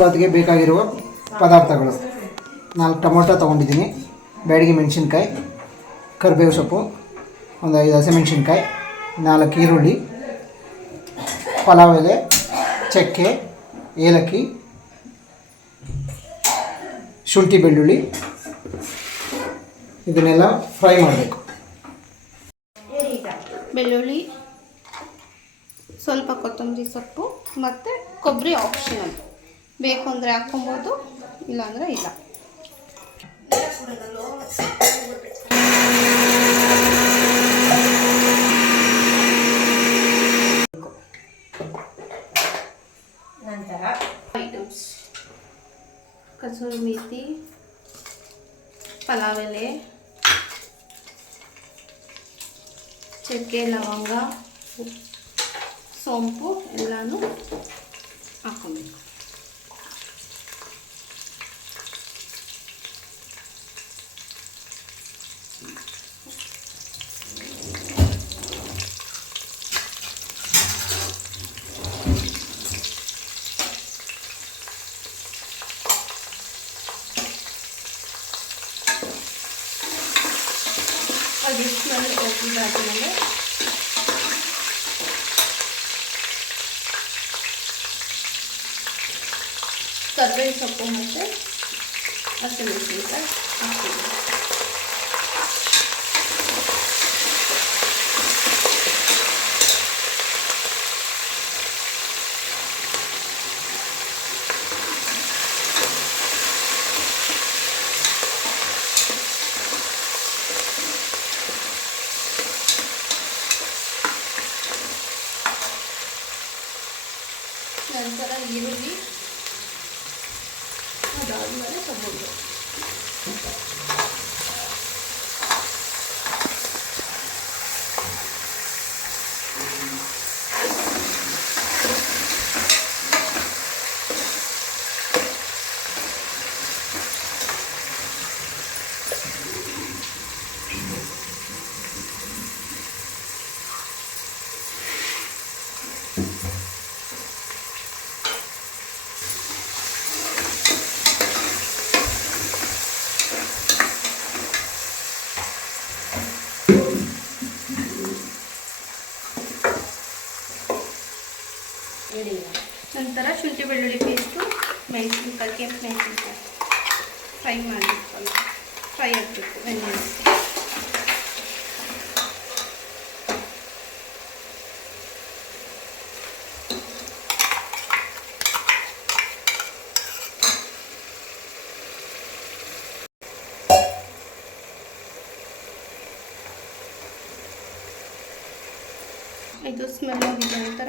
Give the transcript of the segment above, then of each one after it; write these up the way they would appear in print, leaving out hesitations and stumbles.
ಬಾತ್ಗೆ ಬೇಕಾಗಿರುವ ಪದಾರ್ಥಗಳು 4 ಟೊಮೊಟೊ ತೊಗೊಂಡಿದ್ದೀನಿ, ಬ್ಯಾಡಗಿ ಮೆಣಸಿನ್ಕಾಯಿ, ಕರಿಬೇವು ಸೊಪ್ಪು, ಒಂದು 5 ಹಸಿಮೆಣಸಿನ್ಕಾಯಿ, 4 ಈರುಳ್ಳಿ, ಪಲಾವ್ ಎಲೆ, ಚಕ್ಕೆ, ಏಲಕ್ಕಿ, ಶುಂಠಿ ಬೆಳ್ಳುಳ್ಳಿ. ಇದನ್ನೆಲ್ಲ ಫ್ರೈ ಮಾಡಬೇಕು. ಬೆಳ್ಳುಳ್ಳಿ, ಸ್ವಲ್ಪ ಕೊತ್ತಂಬರಿ ಸೊಪ್ಪು ಮತ್ತು ಕೊಬ್ಬರಿ ಆಪ್ಷನಲ್. ಬೇಕು ಅಂದರೆ ಹಾಕ್ಕೊಬೋದು, ಇಲ್ಲಾಂದರೆ ಇಲ್ಲ. ನಂತರ ಐಟಮ್ಸ್: ಕಸೂರಿ ಮೇಥಿ, ಪಲಾವ್ ಎಲೆ, ಚಕ್ಕೆ, ಲವಂಗ, ಸೋಂಪು ಎಲ್ಲನೂ ಹಾಕ್ಕೊಬೇಕು. ಅದಿಷ್ಟನ್ನು ಹೋಗಿದ್ದಾದ್ಮೇಲೆ ಕರಿಬೇವು ಸೊಪ್ಪು ಮತ್ತು ಹಸಿಮೆಣಸಿನಕಾಯಿ ಹಾಕ್ತೀವಿ. ನಂತರ ಈರುಳ್ಳಿ, ಅದಾದಮೇಲೆ ಟೊಮೊಟೊ. ನಂತರ ಶುಂಠಿ ಬೆಳ್ಳುಳ್ಳಿ ಪೇಸ್ಟು, ಮೆಣಸಿನ್ಕಾಯಿ, ಕೆಂಪು ಮೆಣಸಿನ್ಕಾಯಿ ಫ್ರೈ ಮಾಡಬೇಕು. ಫ್ರೈ ಆಗಬೇಕು ಎಣ್ಣೆ. ಇದು ಸ್ಮೆಲ್ ಆಗಿದ ನಂತರ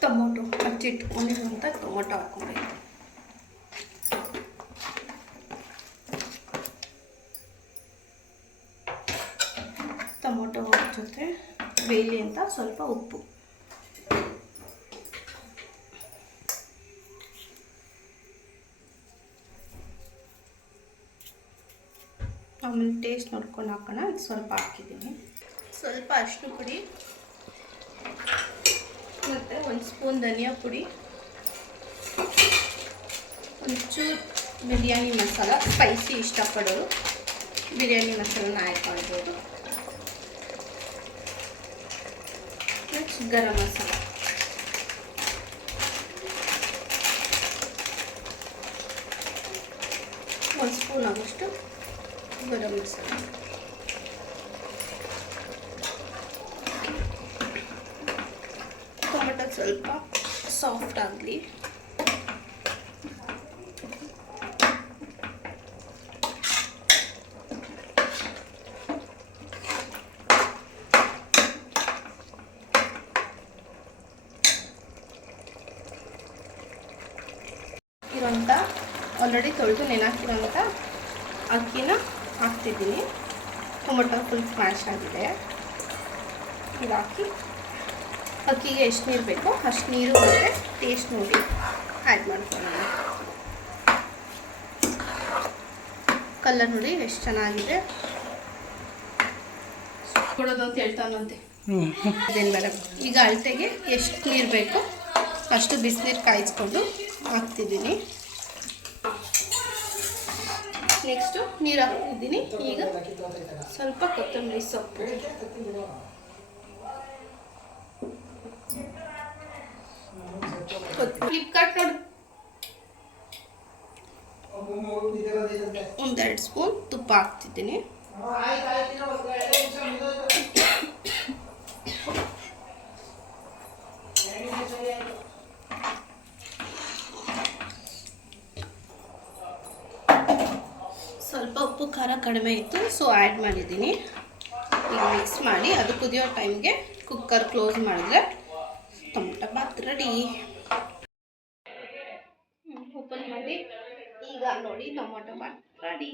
ಟೊಮೊಟೊ ಹಚ್ಚಿಟ್ಕೊಂಡಿರುವಂಥ ಟೊಮೊಟೊ ಹಾಕ್ಕೊಬೇಕು. ಟೊಮೊಟೊ ಜೊತೆ ಬೇಲಿ ಅಂತ ಸ್ವಲ್ಪ ಉಪ್ಪು. ಆಮೇಲೆ ಟೇಸ್ಟ್ ನೋಡ್ಕೊಂಡು ಹಾಕೋಣ. ಸ್ವಲ್ಪ ಹಾಕಿದ್ದೀನಿ. ಸ್ವಲ್ಪ ಅರಿಶಿನ ಪುಡಿ ಮತ್ತು 1 ಸ್ಪೂನ್ ಧನಿಯಾ ಪುಡಿ, ಒಂಚೂರು ಬಿರಿಯಾನಿ ಮಸಾಲ. ಸ್ಪೈಸಿ ಇಷ್ಟಪಡೋರು ಬಿರಿಯಾನಿ ಮಸಾಲನ ಆ್ಯಡ್ ಮಾಡ್ಬೋದು. ನೆಕ್ಸ್ಟ್ ಗರಂ ಮಸಾಲ. ಒಂದು ಸ್ಪೂನ್ ಆಗೋಷ್ಟು ಗರಂ ಮಸಾಲ. ಟೊಮೆಟೊ ಸ್ವಲ್ಪ ಸಾಫ್ಟ್ ಆಗಲಿ. ಇರೋಂಥ ಆಲ್ರೆಡಿ ತೊಳೆದು ನೆನಾಕಿರೋಂಥ ಅಕ್ಕಿನ ಹಾಕ್ತಿದ್ದೀನಿ. ಟೊಮೊಟೊ ಫುಲ್ ಸ್ಮ್ಯಾಶ್ ಆಗಿದೆ. ಇದು ಹಾಕಿ ಅಕ್ಕಿಗೆ ಎಷ್ಟು ನೀರು ಬೇಕೋ ಅಷ್ಟು ನೀರು ಮತ್ತು ಟೇಸ್ಟ್ ನೋಡಿ ಆ್ಯಡ್ ಮಾಡ್ಕೊಳ್ಳೋಣ. ಕಲರ್ ನೋಡಿ ಎಷ್ಟು ಚೆನ್ನಾಗಿದೆ. ಕೊಡೋದು ಅಂತ ಹೇಳ್ತಾನಂತೆ. ಅದೇನು ಬೇಡ. ಈಗ ಅಳತೆಗೆ ಎಷ್ಟು ನೀರು ಬೇಕೋ ಅಷ್ಟು ಬಿಸಿನೀರು ಕಾಯಿಸ್ಕೊಂಡು ಹಾಕ್ತಿದ್ದೀನಿ. ನೆಕ್ಸ್ಟು ನೀರು ಹಾಕ್ತಿದ್ದೀನಿ. ಈಗ ಸ್ವಲ್ಪ ಕೊತ್ತಂಬರಿ ಸೊಪ್ಪು, ಫ್ಲಿಪ್ಕಾರ್ಟ್ ನೋಡಿ, 1-2 ಸ್ಪೂನ್ ತುಪ್ಪ ಹಾಕ್ತಿದ್ದೀನಿ. ಸ್ವಲ್ಪ ಉಪ್ಪು ಖಾರ ಕಡಿಮೆ ಇತ್ತು, ಸೊ ಆ್ಯಡ್ ಮಾಡಿದ್ದೀನಿ. ಈಗ ಮಿಕ್ಸ್ ಮಾಡಿ ಅದು ಕುದಿಯೋ ಟೈಮ್ಗೆ ಕುಕ್ಕರ್ ಕ್ಲೋಸ್ ಮಾಡಿದ್ರೆ ಟೊಮೊಟೊ ಬಾತ್ ರೆಡಿ. ಓಪನ್ ಮಾಡಿ, ಈಗ ನೋಡಿ ಟೊಮೊಟೊ ಬಾತ್ ರೆಡಿ.